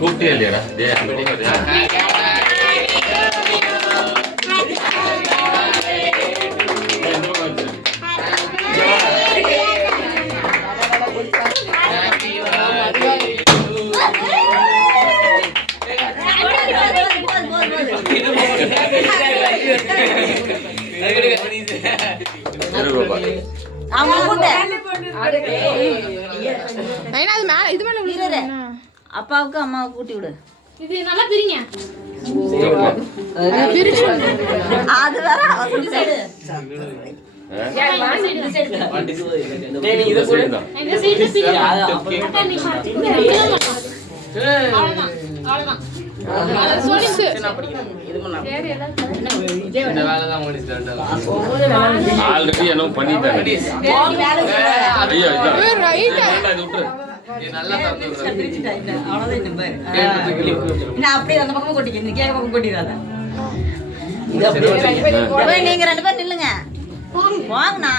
கூப்பிட்டே இல்லையாடா அப்பாவுக்கு அம்மாவுக்கு கூட்டி விடு. இது நல்லா பிரிங்க. அது வேற ஆல்ரெடி என்ன பண்ணிட்டாங்க. அப்படியே அந்த பக்கமும் கொட்டிக்க, கேட்க பக்கம் கொட்டிடாத. நீங்க 2 பேரும் நில்லுங்க. வாங்கண்ணா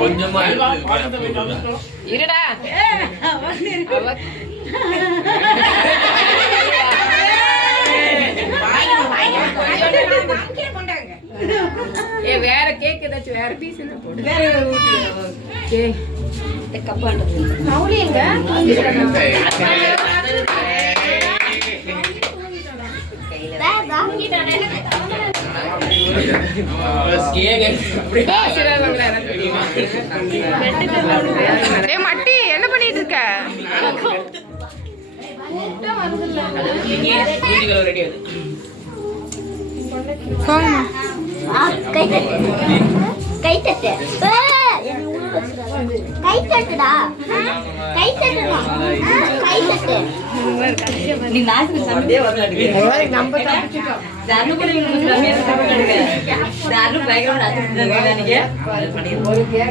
கொஞ்சமா இருடா. வேற கேக் ஏதாச்சும் வேற பீஸ் என்ன போடு. மௌலி எங்க? மட்டி என்ன பண்ணிட்டு இருக்க? கை தட்டு கை தட்டுடா கை தட்டுடா கை தட்டு. நீ நாட்டுக்கு சமைச்சே வரலாடுங்க. நம்ம தப்பிச்சிட்டோம். தானு கூட இவங்க கம்மியா சாப்பிடுங்க. தானு பயங்கரமா நாட்டுக்கு